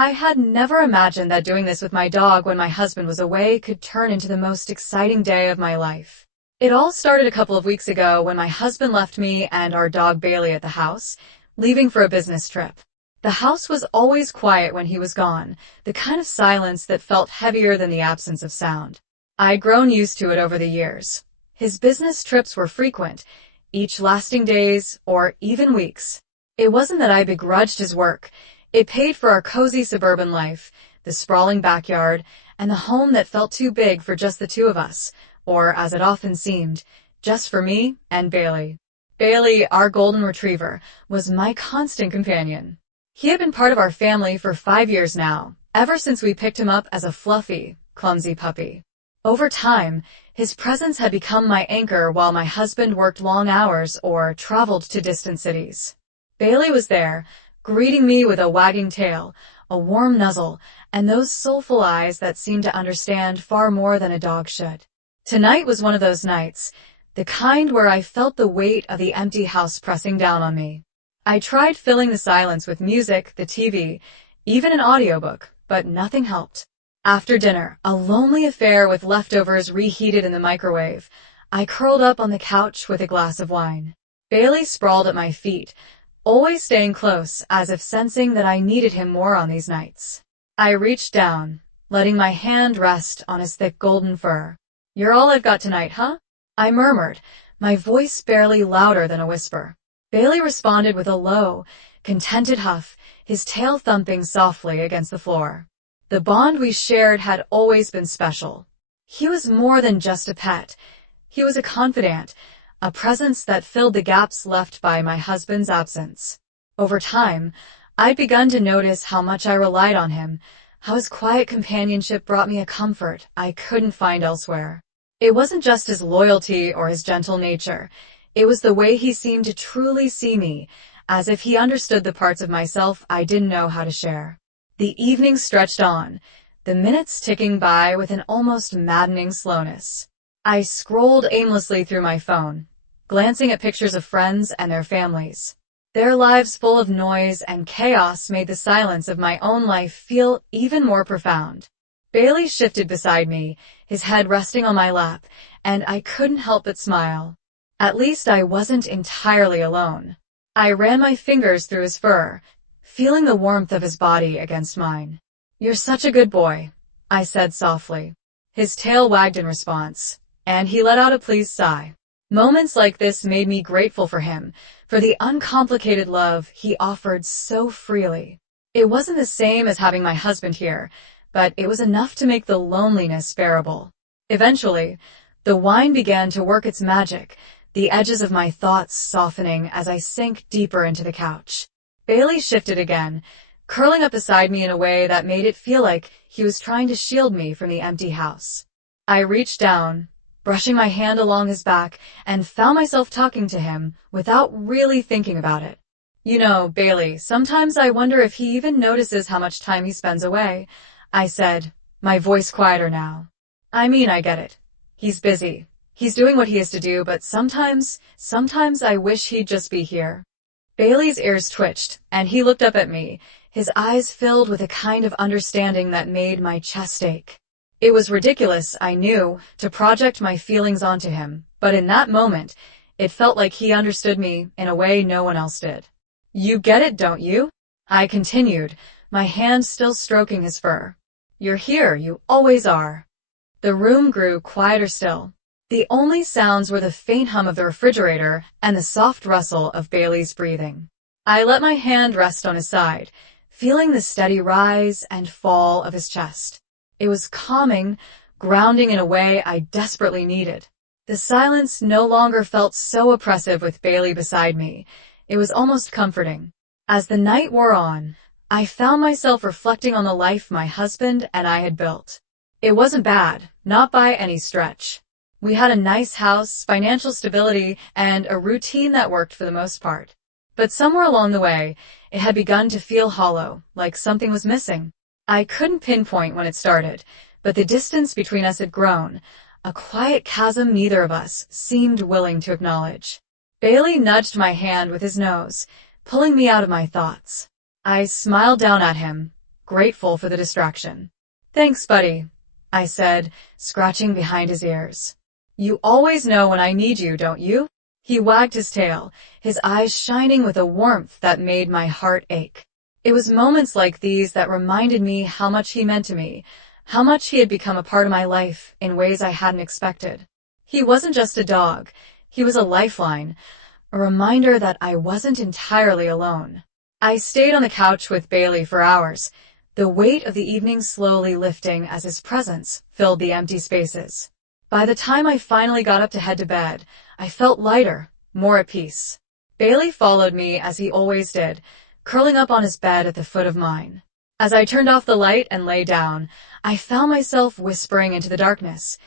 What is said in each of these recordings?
I had never imagined that doing this with my dog when my husband was away could turn into the most exciting day of my life. It all started a couple of weeks ago when my husband left me and our dog Bailey at the house, leaving for a business trip. The house was always quiet when he was gone, the kind of silence that felt heavier than the absence of sound. I'd grown used to it over the years. His business trips were frequent, each lasting days or even weeks. It wasn't that I begrudged his work. It paid for our cozy suburban life, the sprawling backyard, and the home that felt too big for just the two of us, or as it often seemed, just for me and Bailey. Bailey, our golden retriever, was my constant companion. He had been part of our family for 5 years now, ever since we picked him up as a fluffy, clumsy puppy. Over time, his presence had become my anchor while my husband worked long hours or traveled to distant cities. Bailey was there, greeting me with a wagging tail, a warm nuzzle, and those soulful eyes that seemed to understand far more than a dog should. Tonight was one of those nights, the kind where I felt the weight of the empty house pressing down on me. I tried filling the silence with music, the TV, even an audiobook, but nothing helped. After dinner, a lonely affair with leftovers reheated in the microwave, I curled up on the couch with a glass of wine. Bailey sprawled at my feet, always staying close, as if sensing that I needed him more on these nights. I reached down, letting my hand rest on his thick golden fur. "You're all I've got tonight, huh?" I murmured, my voice barely louder than a whisper. Bailey responded with a low, contented huff, his tail thumping softly against the floor. The bond we shared had always been special. He was more than just a pet. He was a confidant, a presence that filled the gaps left by my husband's absence. Over time, I'd begun to notice how much I relied on him, how his quiet companionship brought me a comfort I couldn't find elsewhere. It wasn't just his loyalty or his gentle nature. It was the way he seemed to truly see me, as if he understood the parts of myself I didn't know how to share. The evening stretched on, the minutes ticking by with an almost maddening slowness. I scrolled aimlessly through my phone, glancing at pictures of friends and their families. Their lives full of noise and chaos made the silence of my own life feel even more profound. Bailey shifted beside me, his head resting on my lap, and I couldn't help but smile. At least I wasn't entirely alone. I ran my fingers through his fur, feeling the warmth of his body against mine. "You're such a good boy," I said softly. His tail wagged in response, and he let out a pleased sigh. Moments like this made me grateful for him, for the uncomplicated love he offered so freely. It wasn't the same as having my husband here, but it was enough to make the loneliness bearable. Eventually, the wine began to work its magic, the edges of my thoughts softening as I sank deeper into the couch. Bailey shifted again, curling up beside me in a way that made it feel like he was trying to shield me from the empty house. I reached down, brushing my hand along his back, and found myself talking to him without really thinking about it. "You know, Bailey, sometimes I wonder if he even notices how much time he spends away," I said, my voice quieter now. "I mean, I get it. He's busy. He's doing what he has to do, but sometimes I wish he'd just be here." Bailey's ears twitched, and he looked up at me, his eyes filled with a kind of understanding that made my chest ache. It was ridiculous, I knew, to project my feelings onto him, but in that moment, it felt like he understood me in a way no one else did. "You get it, don't you?" I continued, my hand still stroking his fur. "You're here, you always are." The room grew quieter still. The only sounds were the faint hum of the refrigerator and the soft rustle of Bailey's breathing. I let my hand rest on his side, feeling the steady rise and fall of his chest. It was calming, grounding in a way I desperately needed. The silence no longer felt so oppressive with Bailey beside me. It was almost comforting. As the night wore on, I found myself reflecting on the life my husband and I had built. It wasn't bad, not by any stretch. We had a nice house, financial stability, and a routine that worked for the most part. But somewhere along the way, it had begun to feel hollow, like something was missing. I couldn't pinpoint when it started, but the distance between us had grown, a quiet chasm neither of us seemed willing to acknowledge. Bailey nudged my hand with his nose, pulling me out of my thoughts. I smiled down at him, grateful for the distraction. "Thanks, buddy," I said, scratching behind his ears. "You always know when I need you, don't you?" He wagged his tail, his eyes shining with a warmth that made my heart ache. It was moments like these that reminded me how much he meant to me, how much he had become a part of my life in ways I hadn't expected. He wasn't just a dog, he was a lifeline, a reminder that I wasn't entirely alone. I stayed on the couch with Bailey for hours, the weight of the evening slowly lifting as his presence filled the empty spaces. By the time I finally got up to head to bed, I felt lighter, more at peace. Bailey followed me as he always did, curling up on his bed at the foot of mine. As I turned off the light and lay down, I found myself whispering into the darkness,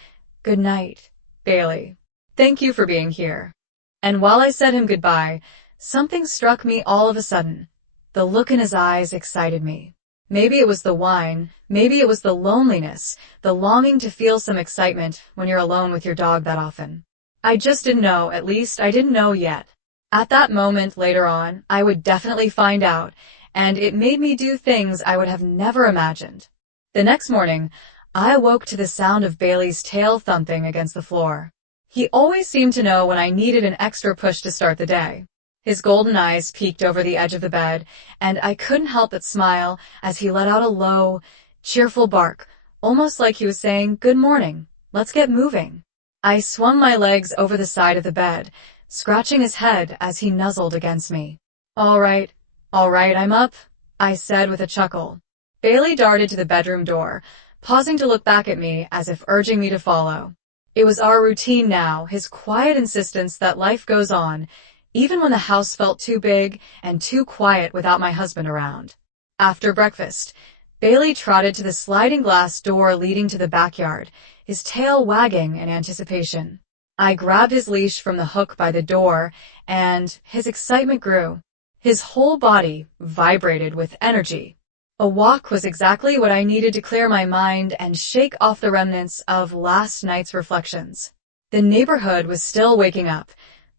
"Good night, Bailey. Thank you for being here." And while I said him goodbye, something struck me all of a sudden. The look in his eyes excited me. Maybe it was the wine, maybe it was the loneliness, the longing to feel some excitement when you're alone with your dog that often. I just didn't know, at least I didn't know yet. At that moment later on, I would definitely find out, and it made me do things I would have never imagined. The next morning, I awoke to the sound of Bailey's tail thumping against the floor. He always seemed to know when I needed an extra push to start the day. His golden eyes peeked over the edge of the bed, and I couldn't help but smile as he let out a low, cheerful bark, almost like he was saying, "Good morning, let's get moving." I swung my legs over the side of the bed, scratching his head as he nuzzled against me. All right, I'm up," I said with a chuckle. Bailey darted to the bedroom door, pausing to look back at me as if urging me to follow. It was our routine now, his quiet insistence that life goes on, even when the house felt too big and too quiet without my husband around. After breakfast, Bailey trotted to the sliding glass door leading to the backyard, his tail wagging in anticipation. I grabbed his leash from the hook by the door, and his excitement grew. His whole body vibrated with energy. A walk was exactly what I needed to clear my mind and shake off the remnants of last night's reflections. The neighborhood was still waking up.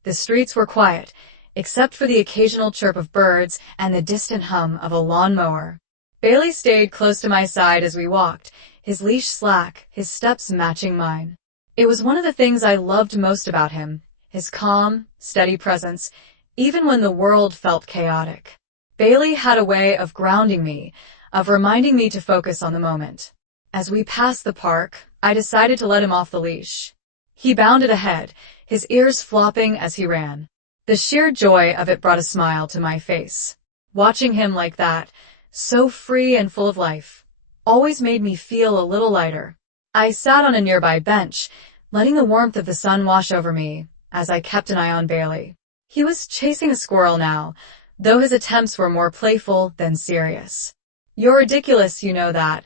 The streets were quiet, except for the occasional chirp of birds and the distant hum of a lawnmower. Bailey stayed close to my side as we walked, his leash slack, his steps matching mine. It was one of the things I loved most about him, his calm, steady presence, even when the world felt chaotic. Bailey had a way of grounding me, of reminding me to focus on the moment. As we passed the park, I decided to let him off the leash. He bounded ahead, his ears flopping as he ran. The sheer joy of it brought a smile to my face. Watching him like that, so free and full of life, always made me feel a little lighter. I sat on a nearby bench, letting the warmth of the sun wash over me as I kept an eye on Bailey. He was chasing a squirrel now, though his attempts were more playful than serious. "You're ridiculous, you know that,"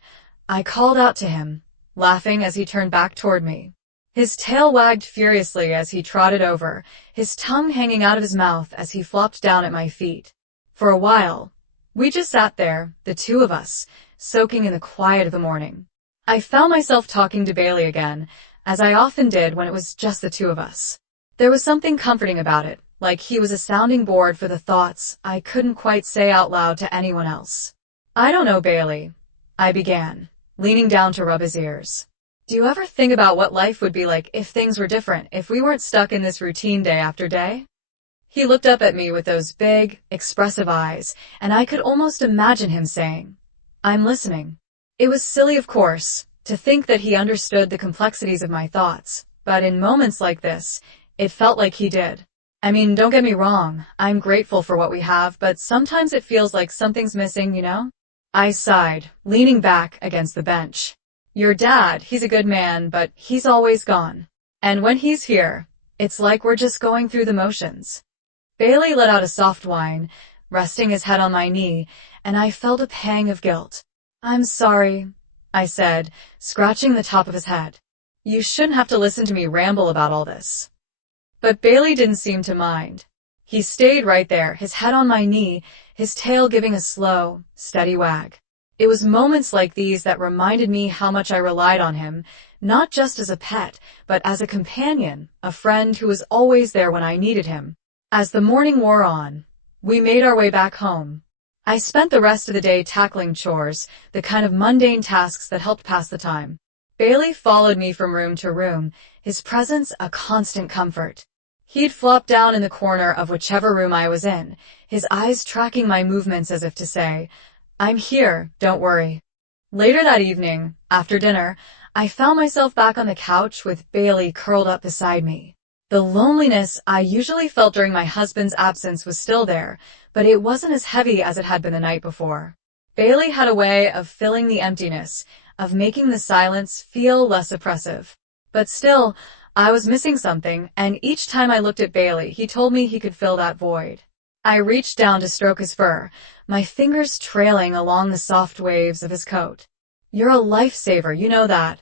I called out to him, laughing as he turned back toward me. His tail wagged furiously as he trotted over, his tongue hanging out of his mouth as he flopped down at my feet. For a while, we just sat there, the two of us, soaking in the quiet of the morning. I found myself talking to Bailey again, as I often did when it was just the two of us. There was something comforting about it, like he was a sounding board for the thoughts I couldn't quite say out loud to anyone else. "I don't know, Bailey," I began, leaning down to rub his ears. "Do you ever think about what life would be like if things were different, if we weren't stuck in this routine day after day?" He looked up at me with those big, expressive eyes, and I could almost imagine him saying, "I'm listening." It was silly, of course, to think that he understood the complexities of my thoughts, but in moments like this, it felt like he did. I mean, don't get me wrong, I'm grateful for what we have, but sometimes it feels like something's missing, you know? I sighed, leaning back against the bench. "Your dad, he's a good man, but he's always gone. And when he's here, it's like we're just going through the motions." Bailey let out a soft whine, resting his head on my knee, and I felt a pang of guilt. "I'm sorry," I said, scratching the top of his head. "You shouldn't have to listen to me ramble about all this." But Bailey didn't seem to mind. He stayed right there, his head on my knee, his tail giving a slow, steady wag. It was moments like these that reminded me how much I relied on him, not just as a pet, but as a companion, a friend who was always there when I needed him. As the morning wore on, we made our way back home. I spent the rest of the day tackling chores, the kind of mundane tasks that helped pass the time. Bailey followed me from room to room, his presence a constant comfort. He'd flop down in the corner of whichever room I was in, his eyes tracking my movements as if to say, "I'm here, don't worry." Later that evening, after dinner, I found myself back on the couch with Bailey curled up beside me. The loneliness I usually felt during my husband's absence was still there, but it wasn't as heavy as it had been the night before. Bailey had a way of filling the emptiness, of making the silence feel less oppressive. But still, I was missing something, and each time I looked at Bailey, he told me he could fill that void. I reached down to stroke his fur, my fingers trailing along the soft waves of his coat. "You're a lifesaver, you know that,"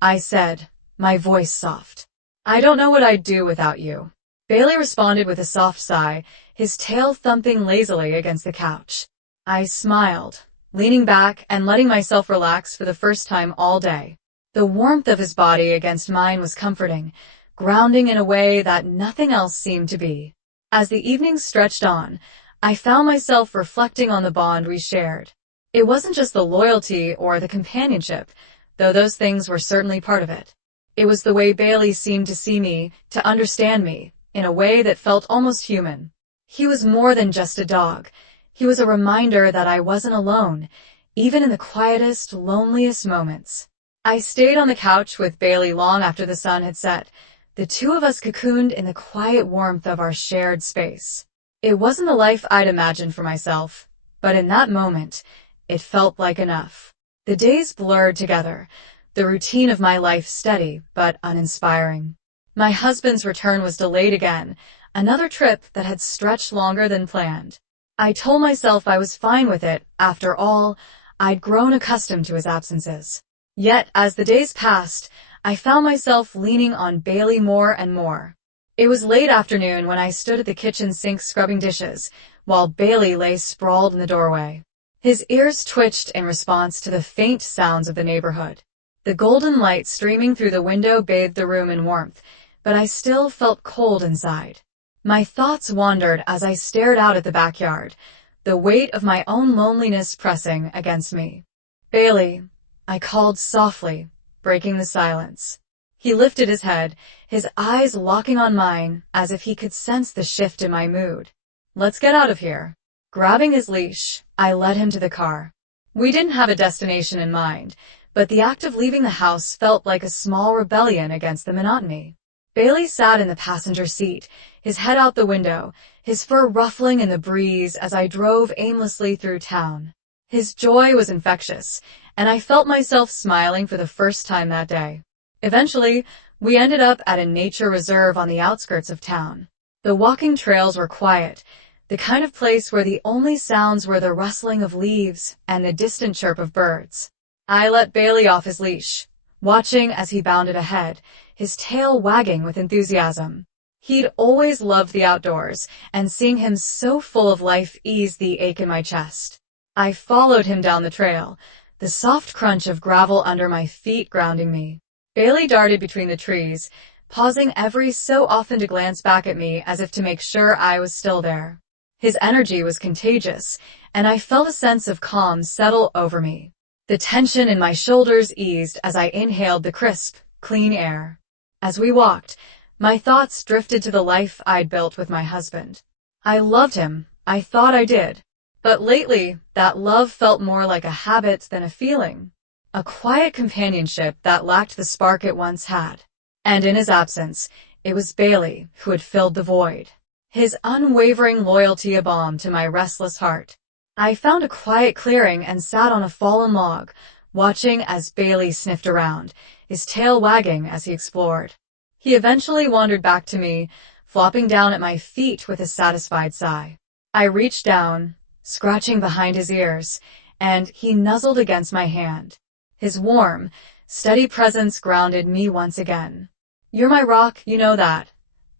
I said, my voice soft. "I don't know what I'd do without you." Bailey responded with a soft sigh, his tail thumping lazily against the couch. I smiled, leaning back and letting myself relax for the first time all day. The warmth of his body against mine was comforting, grounding in a way that nothing else seemed to be. As the evening stretched on, I found myself reflecting on the bond we shared. It wasn't just the loyalty or the companionship, though those things were certainly part of it. It was the way Bailey seemed to see me, to understand me, in a way that felt almost human. He was more than just a dog. He was a reminder that I wasn't alone, even in the quietest, loneliest moments. I stayed on the couch with Bailey long after the sun had set. The two of us cocooned in the quiet warmth of our shared space. It wasn't the life I'd imagined for myself, but in that moment, it felt like enough. The days blurred together, the routine of my life steady but uninspiring. My husband's return was delayed again, another trip that had stretched longer than planned. I told myself I was fine with it. After all, I'd grown accustomed to his absences. Yet, as the days passed, I found myself leaning on Bailey more and more. It was late afternoon when I stood at the kitchen sink scrubbing dishes, while Bailey lay sprawled in the doorway. His ears twitched in response to the faint sounds of the neighborhood. The golden light streaming through the window bathed the room in warmth, but I still felt cold inside. My thoughts wandered as I stared out at the backyard, the weight of my own loneliness pressing against me. "Bailey," I called softly, breaking the silence. He lifted his head, his eyes locking on mine as if he could sense the shift in my mood. "Let's get out of here." Grabbing his leash, I led him to the car. We didn't have a destination in mind, but the act of leaving the house felt like a small rebellion against the monotony. Bailey sat in the passenger seat, his head out the window, his fur ruffling in the breeze as I drove aimlessly through town. His joy was infectious, and I felt myself smiling for the first time that day. Eventually, we ended up at a nature reserve on the outskirts of town. The walking trails were quiet, the kind of place where the only sounds were the rustling of leaves and the distant chirp of birds. I let Bailey off his leash, watching as he bounded ahead, his tail wagging with enthusiasm. He'd always loved the outdoors, and seeing him so full of life eased the ache in my chest. I followed him down the trail, the soft crunch of gravel under my feet grounding me. Bailey darted between the trees, pausing every so often to glance back at me as if to make sure I was still there. His energy was contagious, and I felt a sense of calm settle over me. The tension in my shoulders eased as I inhaled the crisp, clean air. As we walked, my thoughts drifted to the life I'd built with my husband. I loved him, I thought I did. But lately, that love felt more like a habit than a feeling. A quiet companionship that lacked the spark it once had. And in his absence, it was Bailey who had filled the void. His unwavering loyalty a balm to my restless heart. I found a quiet clearing and sat on a fallen log, watching as Bailey sniffed around, his tail wagging as he explored. He eventually wandered back to me, flopping down at my feet with a satisfied sigh. I reached down, scratching behind his ears, and he nuzzled against my hand. His warm, steady presence grounded me once again. "You're my rock, you know that,"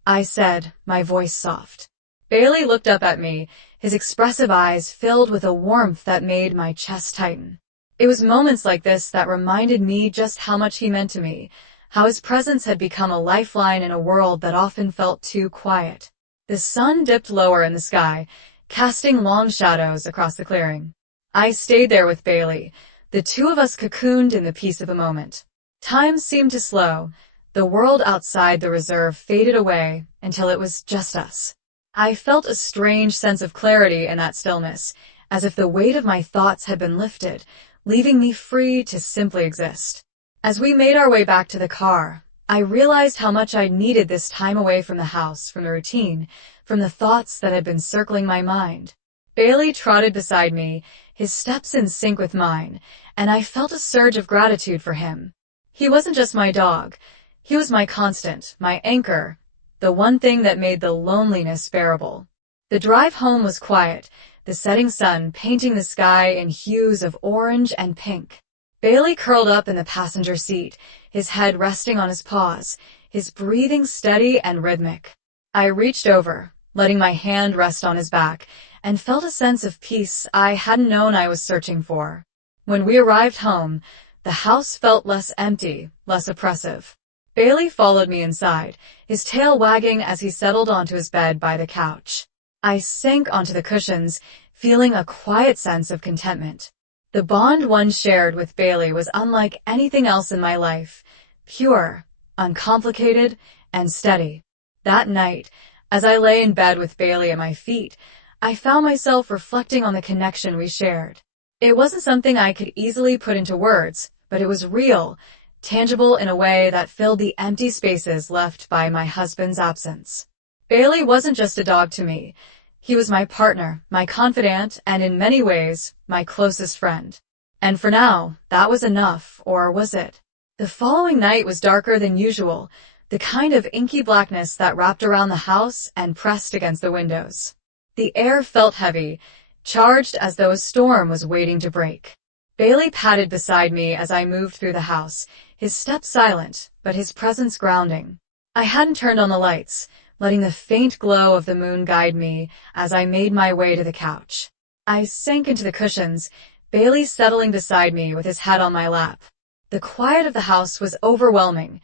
I said, my voice soft. Bailey looked up at me, his expressive eyes filled with a warmth that made my chest tighten. It was moments like this that reminded me just how much he meant to me, how his presence had become a lifeline in a world that often felt too quiet. The sun dipped lower in the sky, casting long shadows across the clearing. I stayed there with Bailey, the two of us cocooned in the peace of a moment. Time seemed to slow. The world outside the reserve faded away until it was just us. I felt a strange sense of clarity in that stillness, as if the weight of my thoughts had been lifted, leaving me free to simply exist. As we made our way back to the car, I realized how much I needed this time away from the house, from the routine, from the thoughts that had been circling my mind. Bailey trotted beside me, his steps in sync with mine, and I felt a surge of gratitude for him. He wasn't just my dog. He was my constant, my anchor, the one thing that made the loneliness bearable. The drive home was quiet, the setting sun painting the sky in hues of orange and pink. Bailey curled up in the passenger seat, his head resting on his paws, his breathing steady and rhythmic. I reached over, letting my hand rest on his back, and felt a sense of peace I hadn't known I was searching for. When we arrived home, the house felt less empty, less oppressive. Bailey followed me inside, his tail wagging as he settled onto his bed by the couch. I sank onto the cushions, feeling a quiet sense of contentment. The bond one shared with Bailey was unlike anything else in my life, pure, uncomplicated, and steady. That night, as I lay in bed with Bailey at my feet, I found myself reflecting on the connection we shared. It wasn't something I could easily put into words, but it was real, tangible in a way that filled the empty spaces left by my husband's absence. Bailey wasn't just a dog to me. He was my partner, my confidant, and in many ways, my closest friend. And for now, that was enough, or was it? The following night was darker than usual, the kind of inky blackness that wrapped around the house and pressed against the windows. The air felt heavy, charged as though a storm was waiting to break. Bailey padded beside me as I moved through the house, his steps silent, but his presence grounding. I hadn't turned on the lights, letting the faint glow of the moon guide me as I made my way to the couch. I sank into the cushions, Bailey settling beside me with his head on my lap. The quiet of the house was overwhelming,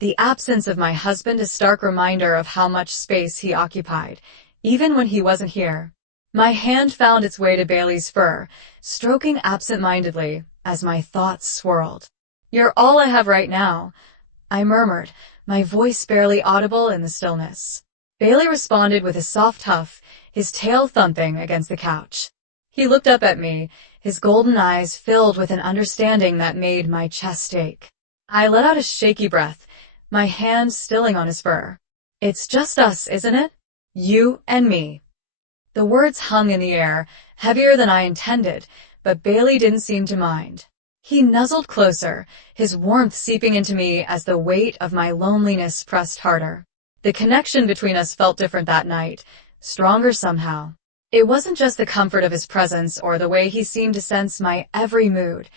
the absence of my husband a stark reminder of how much space he occupied, even when he wasn't here. My hand found its way to Bailey's fur, stroking absent-mindedly as my thoughts swirled. "You're all I have right now," I murmured, my voice barely audible in the stillness. Bailey responded with a soft huff, his tail thumping against the couch. He looked up at me, his golden eyes filled with an understanding that made my chest ache. I let out a shaky breath, my hand stilling on his fur. "It's just us, isn't it? You and me." The words hung in the air, heavier than I intended, but Bailey didn't seem to mind. He nuzzled closer, his warmth seeping into me as the weight of my loneliness pressed harder. The connection between us felt different that night, stronger somehow. It wasn't just the comfort of his presence or the way he seemed to sense my every mood.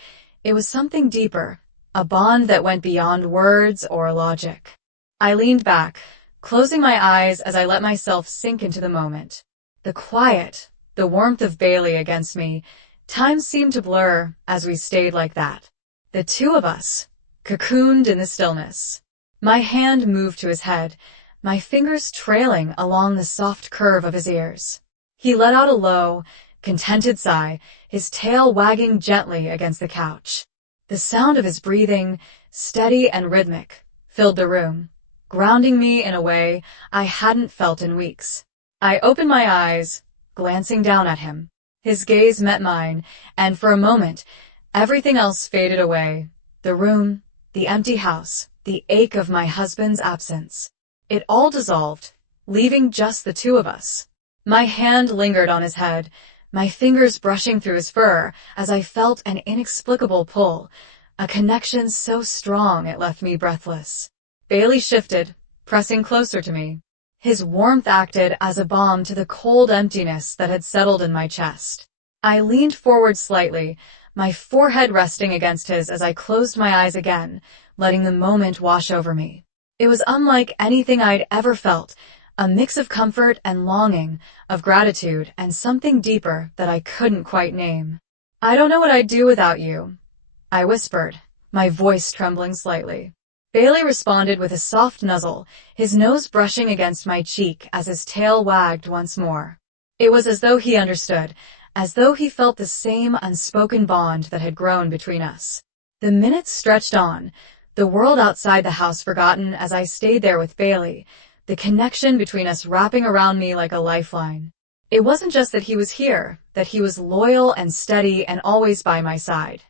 It was something deeper, a bond that went beyond words or logic. I leaned back, closing my eyes as I let myself sink into the moment. The quiet, the warmth of Bailey against me, time seemed to blur as we stayed like that. The two of us, cocooned in the stillness. My hand moved to his head, my fingers trailing along the soft curve of his ears. He let out a low, contented sigh, his tail wagging gently against the couch. The sound of his breathing, steady and rhythmic, filled the room, grounding me in a way I hadn't felt in weeks. I opened my eyes, glancing down at him. His gaze met mine, and for a moment, everything else faded away. The room, the empty house, the ache of my husband's absence. It all dissolved, leaving just the two of us. My hand lingered on his head, my fingers brushing through his fur as I felt an inexplicable pull, a connection so strong it left me breathless. Bailey shifted, pressing closer to me. His warmth acted as a balm to the cold emptiness that had settled in my chest. I leaned forward slightly, my forehead resting against his as I closed my eyes again, letting the moment wash over me. It was unlike anything I'd ever felt, a mix of comfort and longing, of gratitude and something deeper that I couldn't quite name. "I don't know what I'd do without you," I whispered, my voice trembling slightly. Bailey responded with a soft nuzzle, his nose brushing against my cheek as his tail wagged once more. It was as though he understood, as though he felt the same unspoken bond that had grown between us. The minutes stretched on, the world outside the house forgotten as I stayed there with Bailey, the connection between us wrapping around me like a lifeline. It wasn't just that he was here, that he was loyal and steady and always by my side.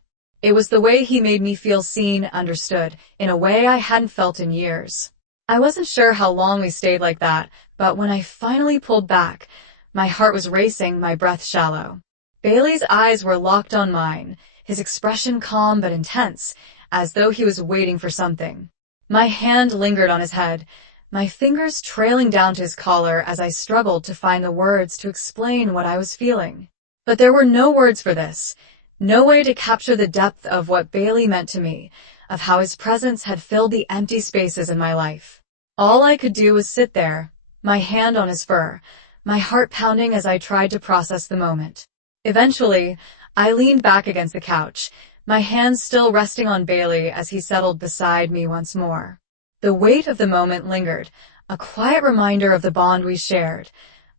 It was the way he made me feel seen, understood, in a way I hadn't felt in years. I wasn't sure how long we stayed like that, but when I finally pulled back, my heart was racing, my breath shallow. Bailey's eyes were locked on mine, his expression calm but intense, as though he was waiting for something. My hand lingered on his head, my fingers trailing down to his collar as I struggled to find the words to explain what I was feeling. But there were no words for this. No way to capture the depth of what Bailey meant to me, of how his presence had filled the empty spaces in my life. All I could do was sit there, my hand on his fur, my heart pounding as I tried to process the moment. Eventually, I leaned back against the couch, my hands still resting on Bailey as he settled beside me once more. The weight of the moment lingered, a quiet reminder of the bond we shared,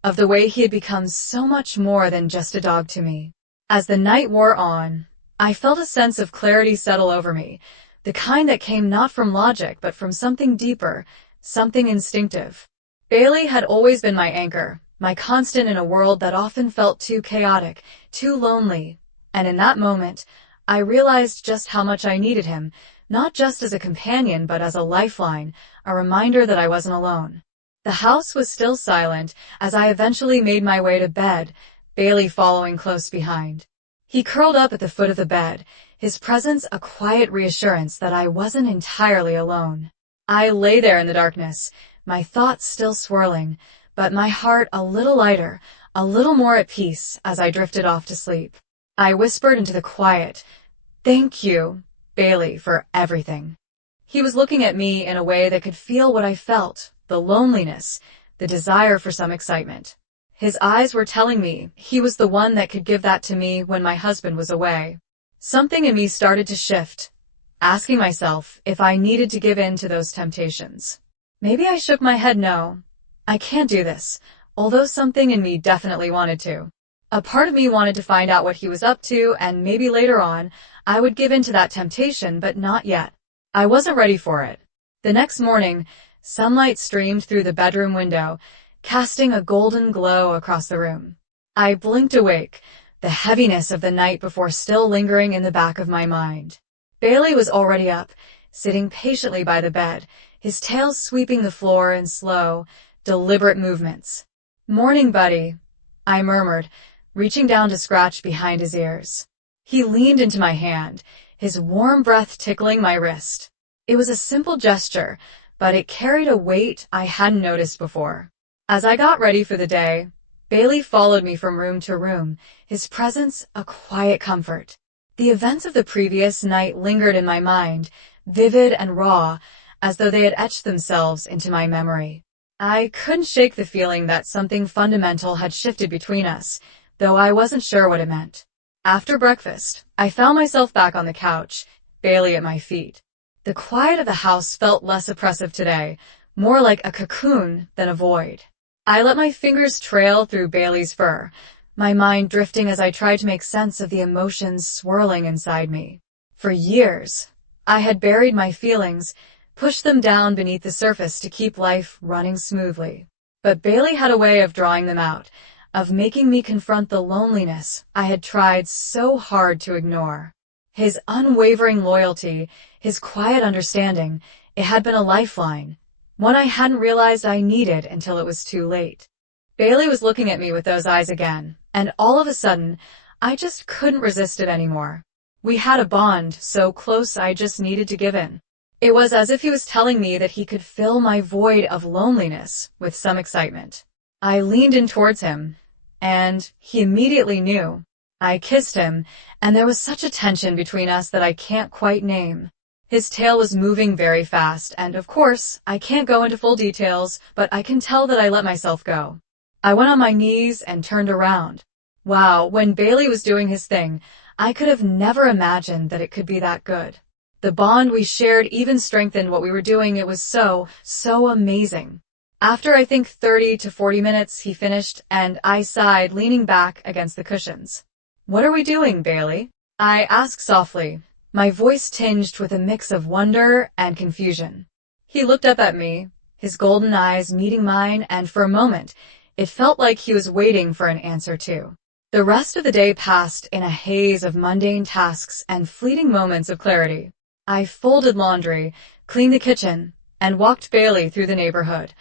of the way he had become so much more than just a dog to me. As the night wore on, I felt a sense of clarity settle over me, the kind that came not from logic but from something deeper, something instinctive. Bailey had always been my anchor, my constant in a world that often felt too chaotic, too lonely, and in that moment, I realized just how much I needed him, not just as a companion but as a lifeline, a reminder that I wasn't alone. The house was still silent as I eventually made my way to bed, Bailey following close behind. He curled up at the foot of the bed, his presence a quiet reassurance that I wasn't entirely alone. I lay there in the darkness, my thoughts still swirling, but my heart a little lighter, a little more at peace as I drifted off to sleep. I whispered into the quiet, "Thank you, Bailey, for everything." He was looking at me in a way that could feel what I felt, the loneliness, the desire for some excitement. His eyes were telling me he was the one that could give that to me when my husband was away. Something in me started to shift, asking myself if I needed to give in to those temptations. Maybe I shook my head no. I can't do this, although something in me definitely wanted to. A part of me wanted to find out what he was up to, and maybe later on, I would give in to that temptation, but not yet. I wasn't ready for it. The next morning, sunlight streamed through the bedroom window, casting a golden glow across the room. I blinked awake, the heaviness of the night before still lingering in the back of my mind. Bailey was already up, sitting patiently by the bed, his tail sweeping the floor in slow, deliberate movements. "Morning, buddy," I murmured, reaching down to scratch behind his ears. He leaned into my hand, his warm breath tickling my wrist. It was a simple gesture, but it carried a weight I hadn't noticed before. As I got ready for the day, Bailey followed me from room to room, his presence a quiet comfort. The events of the previous night lingered in my mind, vivid and raw, as though they had etched themselves into my memory. I couldn't shake the feeling that something fundamental had shifted between us, though I wasn't sure what it meant. After breakfast, I found myself back on the couch, Bailey at my feet. The quiet of the house felt less oppressive today, more like a cocoon than a void. I let my fingers trail through Bailey's fur, my mind drifting as I tried to make sense of the emotions swirling inside me. For years, I had buried my feelings, pushed them down beneath the surface to keep life running smoothly. But Bailey had a way of drawing them out, of making me confront the loneliness I had tried so hard to ignore. His unwavering loyalty, his quiet understanding, it had been a lifeline, one I hadn't realized I needed until it was too late. Bailey was looking at me with those eyes again, and all of a sudden, I just couldn't resist it anymore. We had a bond so close I just needed to give in. It was as if he was telling me that he could fill my void of loneliness with some excitement. I leaned in towards him, and he immediately knew. I kissed him, and there was such a tension between us that I can't quite name. His tail was moving very fast, and of course, I can't go into full details, but I can tell that I let myself go. I went on my knees and turned around. Wow, when Bailey was doing his thing, I could have never imagined that it could be that good. The bond we shared even strengthened what we were doing. It was so amazing. After I think 30 to 40 minutes, he finished, and I sighed, leaning back against the cushions. "What are we doing, Bailey?" I asked softly, my voice tinged with a mix of wonder and confusion. He looked up at me, his golden eyes meeting mine, and for a moment, it felt like he was waiting for an answer too. The rest of the day passed in a haze of mundane tasks and fleeting moments of clarity. I folded laundry, cleaned the kitchen, and walked Bailey through the neighborhood,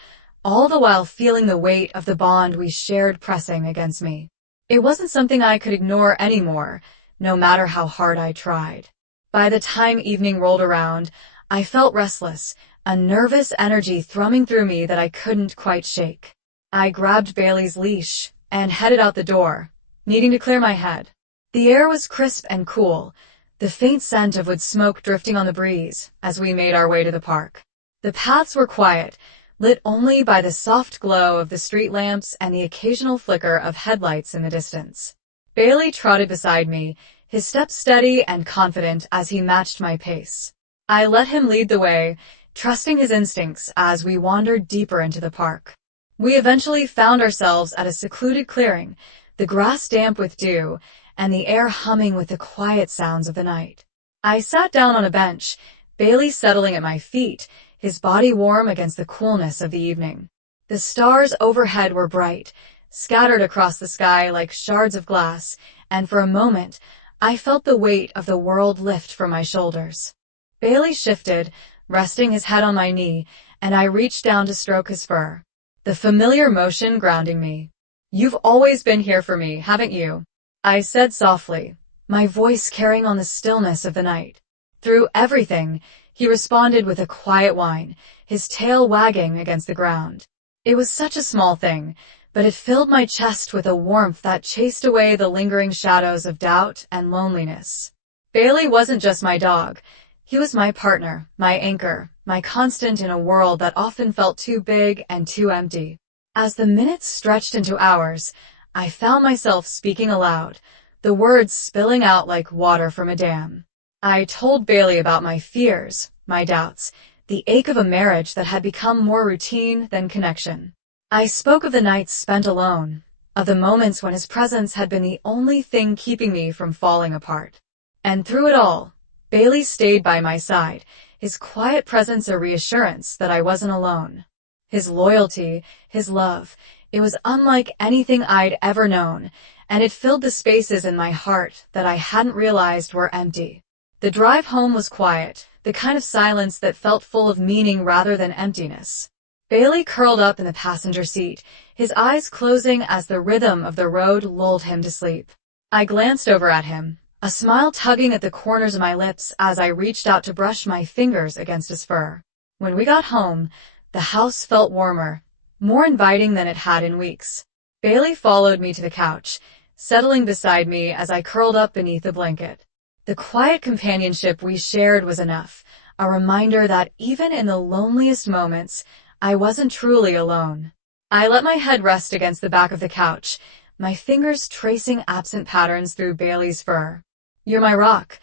all the while feeling the weight of the bond we shared pressing against me. It wasn't something I could ignore anymore, no matter how hard I tried. By the time evening rolled around, I felt restless, a nervous energy thrumming through me that I couldn't quite shake. I grabbed Bailey's leash and headed out the door, needing to clear my head. The air was crisp and cool, the faint scent of wood smoke drifting on the breeze as we made our way to the park. The paths were quiet, lit only by the soft glow of the street lamps and the occasional flicker of headlights in the distance. Bailey trotted beside me, his steps steady and confident as he matched my pace. I let him lead the way, trusting his instincts as we wandered deeper into the park. We eventually found ourselves at a secluded clearing, the grass damp with dew, and the air humming with the quiet sounds of the night. I sat down on a bench, Bailey settling at my feet, his body warm against the coolness of the evening. The stars overhead were bright, scattered across the sky like shards of glass, and for a moment, I felt the weight of the world lift from my shoulders. Bailey shifted, resting his head on my knee, and I reached down to stroke his fur, the familiar motion grounding me. "You've always been here for me, haven't you?" I said softly, my voice carrying on the stillness of the night. Through everything, he responded with a quiet whine, his tail wagging against the ground. It was such a small thing, but it filled my chest with a warmth that chased away the lingering shadows of doubt and loneliness. Bailey wasn't just my dog. He was my partner, my anchor, my constant in a world that often felt too big and too empty. As the minutes stretched into hours, I found myself speaking aloud, the words spilling out like water from a dam. I told Bailey about my fears, my doubts, the ache of a marriage that had become more routine than connection. I spoke of the nights spent alone, of the moments when his presence had been the only thing keeping me from falling apart. And through it all, Bailey stayed by my side, his quiet presence a reassurance that I wasn't alone. His loyalty, his love, it was unlike anything I'd ever known, and it filled the spaces in my heart that I hadn't realized were empty. The drive home was quiet, the kind of silence that felt full of meaning rather than emptiness. Bailey curled up in the passenger seat, his eyes closing as the rhythm of the road lulled him to sleep. I glanced over at him, a smile tugging at the corners of my lips as I reached out to brush my fingers against his fur. When we got home, the house felt warmer, more inviting than it had in weeks. Bailey followed me to the couch, settling beside me as I curled up beneath the blanket. The quiet companionship we shared was enough, a reminder that even in the loneliest moments, I wasn't truly alone. I let my head rest against the back of the couch, my fingers tracing absent patterns through Bailey's fur. "You're my rock,"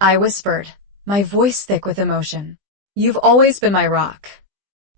I whispered, my voice thick with emotion. "You've always been my rock."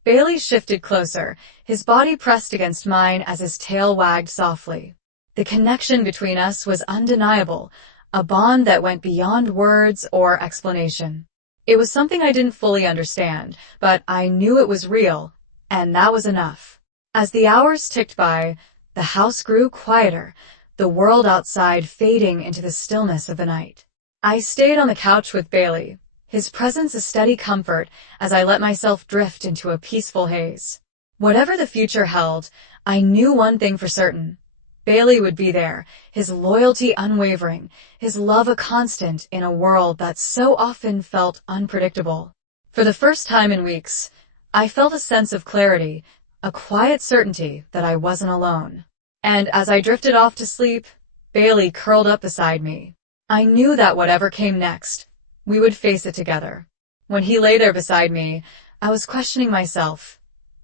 Bailey shifted closer, his body pressed against mine as his tail wagged softly. The connection between us was undeniable, a bond that went beyond words or explanation. It was something I didn't fully understand, but I knew it was real, and that was enough. As the hours ticked by, the house grew quieter, the world outside fading into the stillness of the night. I stayed on the couch with Bailey, his presence a steady comfort as I let myself drift into a peaceful haze. Whatever the future held, I knew one thing for certain. Bailey would be there, his loyalty unwavering, his love a constant in a world that so often felt unpredictable. For the first time in weeks, I felt a sense of clarity, a quiet certainty that I wasn't alone. And as I drifted off to sleep, Bailey curled up beside me. I knew that whatever came next, we would face it together. When he lay there beside me, I was questioning myself.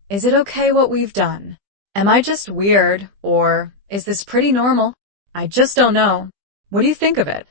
Is it okay what we've done? Am I just weird, or is this pretty normal? I just don't know. What do you think of it?